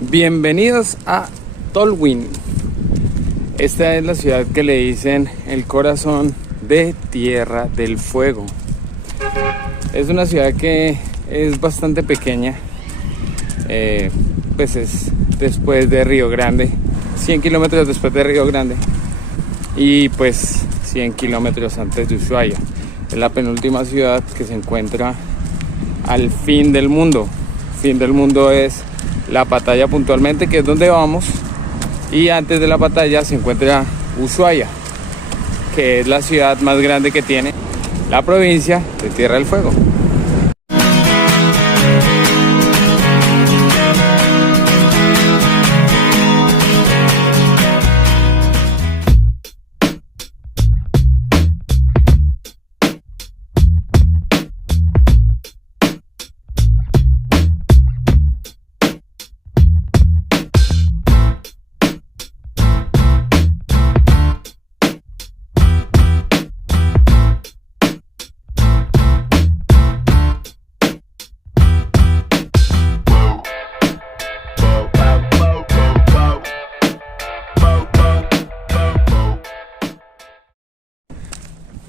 Bienvenidos a Tolwyn. Esta es la ciudad que le dicen el corazón de Tierra del Fuego. Es una ciudad que es bastante pequeña, pues es después de Río Grande, 100 kilómetros después de Río Grande y pues 100 kilómetros antes de Ushuaia. Es la penúltima ciudad que se encuentra al fin del mundo. Fin del mundo es la Pattaya puntualmente, que es donde vamos, y antes de la Pattaya se encuentra Ushuaia, que es la ciudad más grande que tiene la provincia de Tierra del Fuego.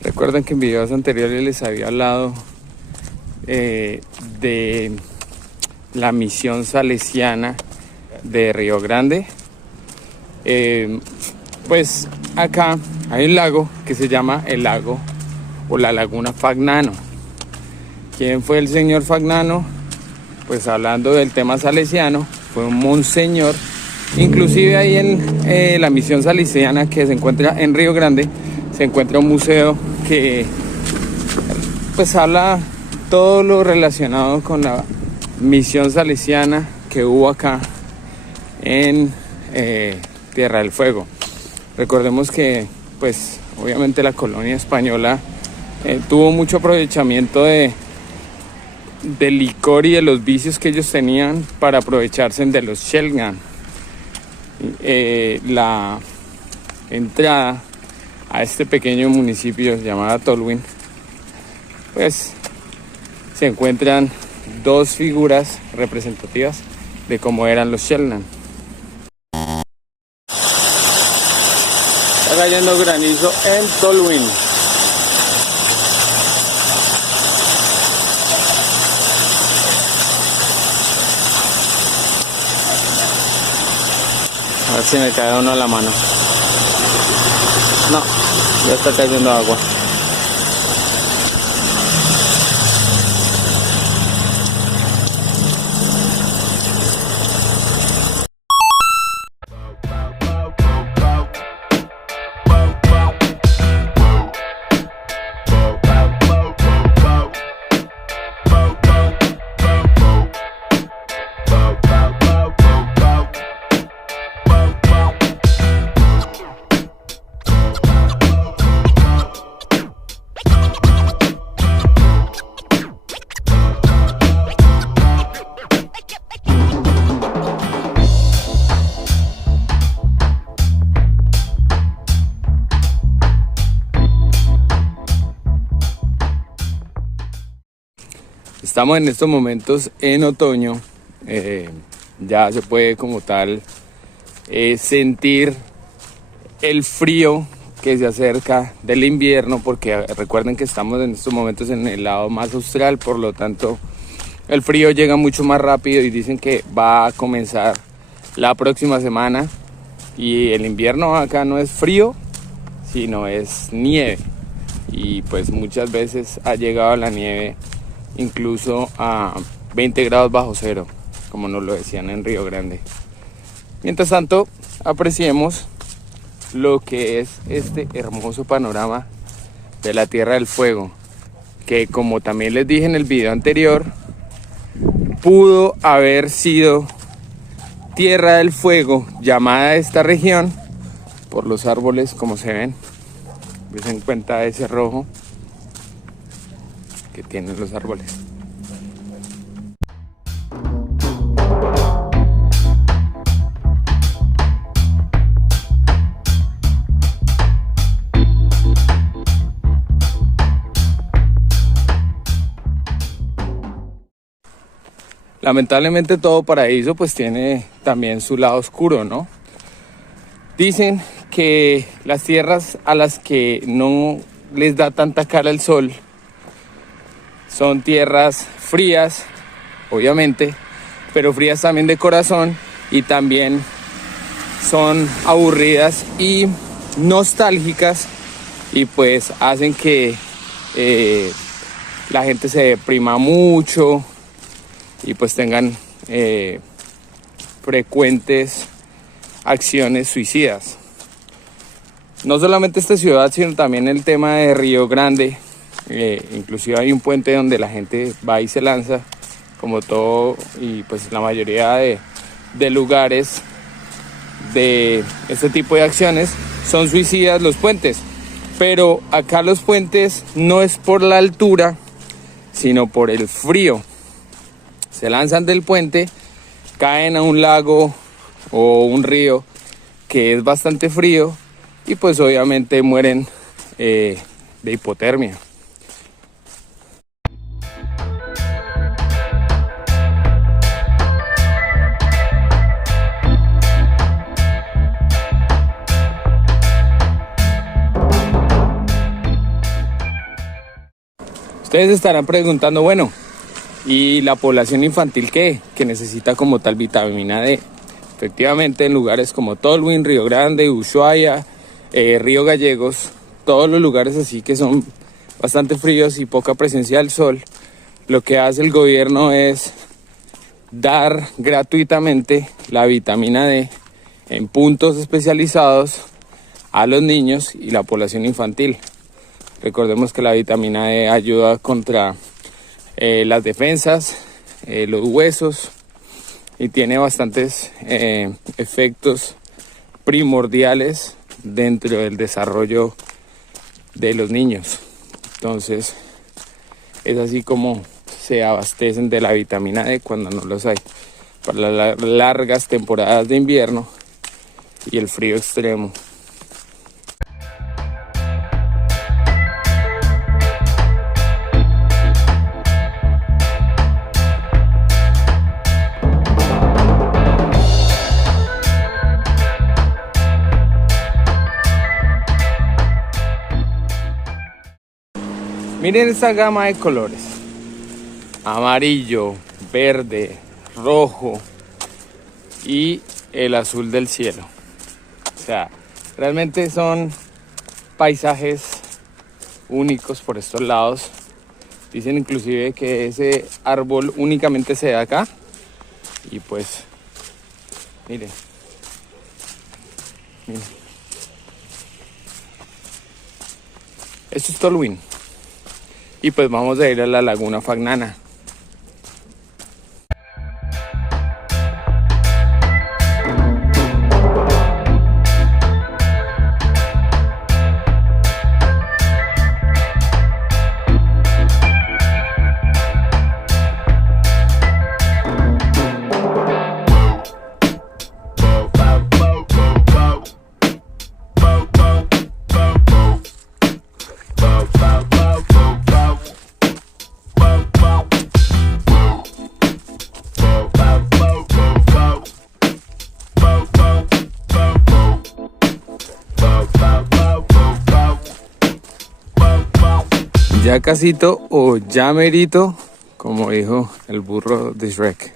Recuerdan que en videos anteriores les había hablado de la misión salesiana de Río Grande. Pues acá hay un lago que se llama el lago o la laguna Fagnano. ¿Quién fue el señor Fagnano? Pues hablando del tema salesiano, fue un monseñor. Inclusive ahí en la misión salesiana que se encuentra en Río Grande se encuentra un museo que pues habla todo lo relacionado con la misión salesiana que hubo acá en Tierra del Fuego. Recordemos que pues obviamente la colonia española tuvo mucho aprovechamiento del licor y de los vicios que ellos tenían para aprovecharse de los Shelgan. La entrada a este pequeño municipio llamado Tolwyn, pues se encuentran dos figuras representativas de cómo eran los Shelgan. Está cayendo granizo en Tolwyn. A ver si me cae uno a la mano. No, ya está cayendo agua. Estamos en estos momentos en otoño, ya se puede como tal sentir el frío que se acerca del invierno, porque recuerden que estamos en estos momentos en el lado más austral, por lo tanto el frío llega mucho más rápido y dicen que va a comenzar la próxima semana, y el invierno acá no es frío, sino es nieve, y pues muchas veces ha llegado la nieve incluso a 20 grados bajo cero, como nos lo decían en Río Grande. Mientras tanto, apreciemos lo que es este hermoso panorama de la Tierra del Fuego, que como también les dije en el video anterior, pudo haber sido Tierra del Fuego llamada esta región por los árboles, como se ven. Se en cuenta ese rojo que tienen los árboles. Lamentablemente todo paraíso pues tiene también su lado oscuro, ¿no? Dicen que las tierras a las que no les da tanta cara el sol son tierras frías, obviamente, pero frías también de corazón, y también son aburridas y nostálgicas, y pues hacen que la gente se deprima mucho y pues tengan frecuentes acciones suicidas. No solamente esta ciudad, sino también el tema de Río Grande. Inclusive hay un puente donde la gente va y se lanza, como todo, y pues la mayoría de lugares de este tipo de acciones son suicidas los puentes. Pero acá los puentes no es por la altura, sino por el frío. Se lanzan del puente, caen a un lago o un río que es bastante frío, y pues obviamente mueren de hipotermia. Ustedes estarán preguntando, bueno, ¿y la población infantil qué? Que necesita como tal vitamina D. Efectivamente, en lugares como Tolwyn, Río Grande, Ushuaia, Río Gallegos, todos los lugares así que son bastante fríos y poca presencia del sol, lo que hace el gobierno es dar gratuitamente la vitamina D en puntos especializados a los niños y la población infantil. Recordemos que la vitamina D ayuda contra las defensas, los huesos, y tiene bastantes efectos primordiales dentro del desarrollo de los niños. Entonces es así como se abastecen de la vitamina D cuando no los hay, para las largas temporadas de invierno y el frío extremo. Miren esta gama de colores: amarillo, verde, rojo y el azul del cielo. O sea, realmente son paisajes únicos por estos lados. Dicen inclusive que ese árbol únicamente se da acá. Y pues, miren. Esto es Tolwyn. Y pues vamos a ir a la Laguna Fagnana. Ya casito o ya merito, como dijo el burro de Shrek.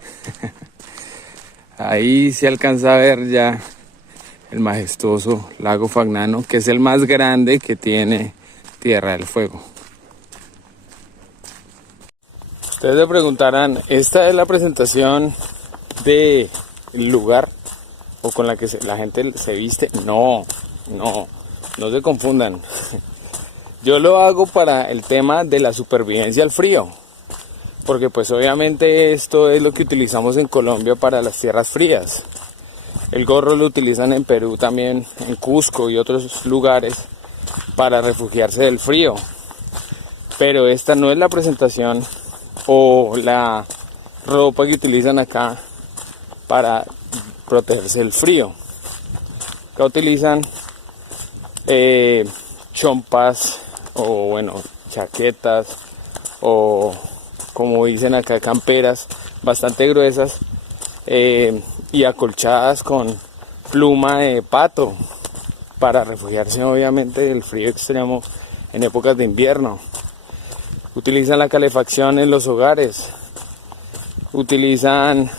Ahí se alcanza a ver ya el majestuoso lago Fagnano, que es el más grande que tiene Tierra del Fuego. Ustedes se preguntarán, ¿esta es la presentación del lugar o con la que la gente se viste? No se confundan. Yo lo hago para el tema de la supervivencia al frío, porque pues obviamente esto es lo que utilizamos en Colombia para las tierras frías. El gorro lo utilizan en Perú también, en Cusco y otros lugares, para refugiarse del frío. Pero esta no es la presentación o la ropa que utilizan acá para protegerse del frío. Acá utilizan chompas, o bueno, chaquetas, o como dicen acá, camperas bastante gruesas, y acolchadas con pluma de pato para refugiarse obviamente del frío extremo en épocas de invierno. Utilizan la calefacción en los hogares, utilizan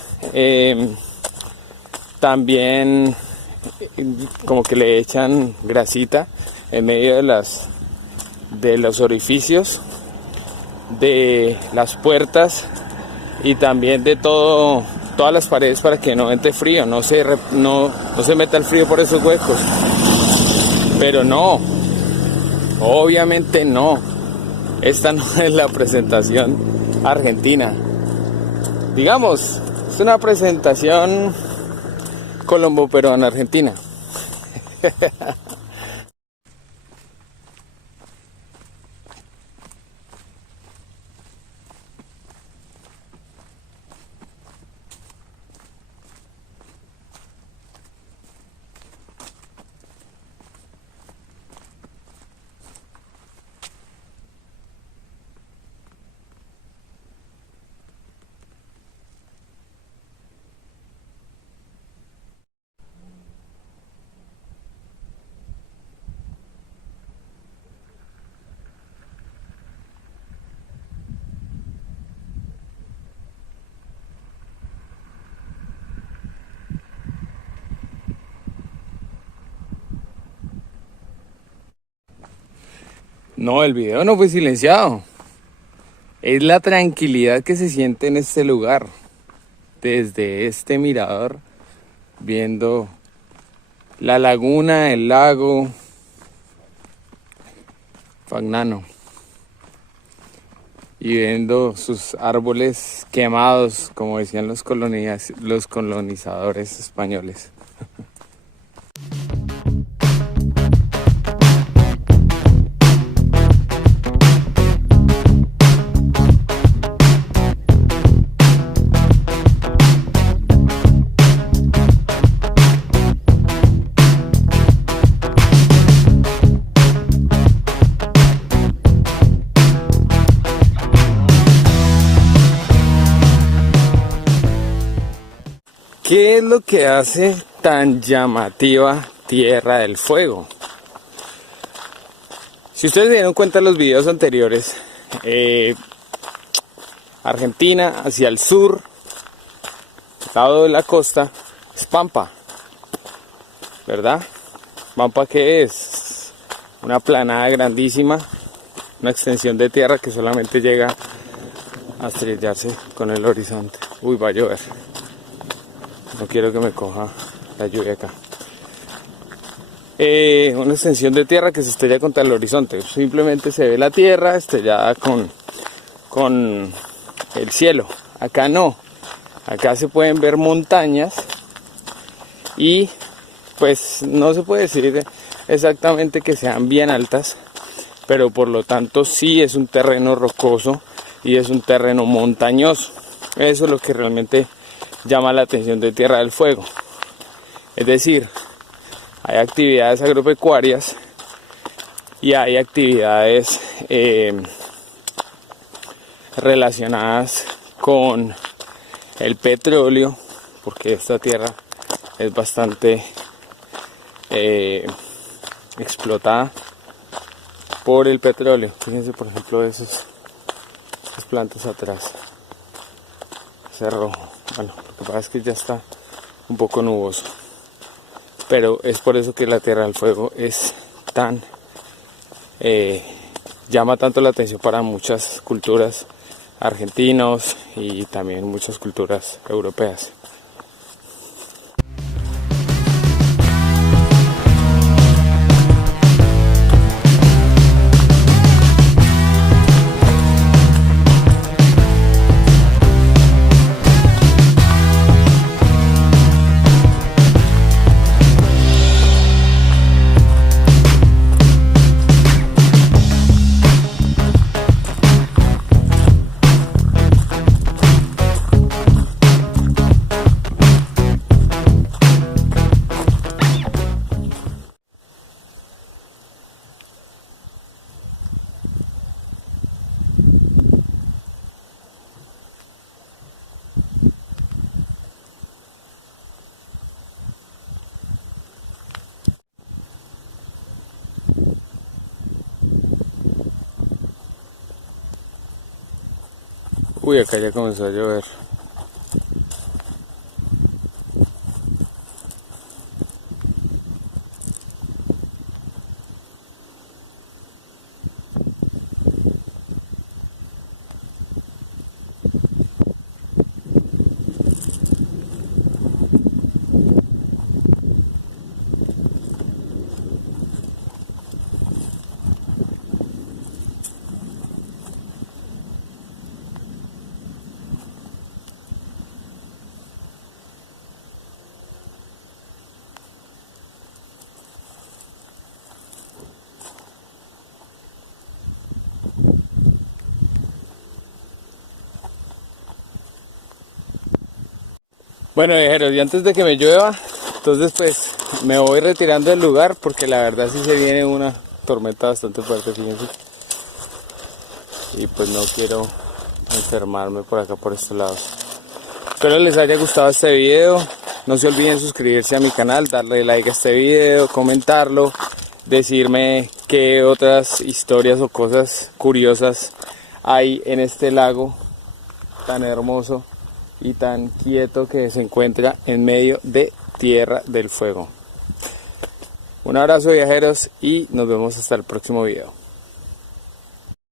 también como que le echan grasita en medio de los orificios de las puertas y también de todas las paredes para que no entre frío, no se meta el frío por esos huecos. Pero no, obviamente no, esta no es la presentación argentina. Digamos, es una presentación colombo-peruana argentina. No, el video no fue silenciado. Es la tranquilidad que se siente en este lugar. Desde este mirador, viendo la laguna, el lago Fagnano. Y viendo sus árboles quemados, como decían los colonizadores españoles. ¿Qué es lo que hace tan llamativa Tierra del Fuego? Si ustedes se dieron cuenta en los videos anteriores, Argentina hacia el sur, al lado de la costa, es pampa, ¿verdad? ¿Pampa qué es? Una planada grandísima, una extensión de tierra que solamente llega a estrellarse con el horizonte. Uy, va a llover. No quiero que me coja la lluvia acá. Una extensión de tierra que se estrella contra el horizonte. Simplemente se ve la tierra estrellada con el cielo. Acá no. Acá se pueden ver montañas y pues no se puede decir exactamente que sean bien altas, pero por lo tanto sí es un terreno rocoso y es un terreno montañoso. Eso es lo que realmente llama la atención de Tierra del Fuego. Es decir, hay actividades agropecuarias y hay actividades relacionadas con el petróleo, porque esta tierra es bastante explotada por el petróleo. Fíjense por ejemplo esas plantas atrás, ese rojo. Bueno, lo que pasa es que ya está un poco nuboso, pero es por eso que la Tierra del Fuego es tan llama tanto la atención para muchas culturas argentinos y también muchas culturas europeas. Uy, acá ya comenzó a llover. Bueno, viajeros, y antes de que me llueva, entonces pues me voy retirando del lugar porque la verdad sí se viene una tormenta bastante fuerte, fíjense. Y pues no quiero enfermarme por acá por estos lados. Espero les haya gustado este video. No se olviden suscribirse a mi canal, darle like a este video, comentarlo, decirme qué otras historias o cosas curiosas hay en este lago tan hermoso y tan quieto que se encuentra en medio de Tierra del Fuego. Un abrazo, viajeros, y nos vemos hasta el próximo video.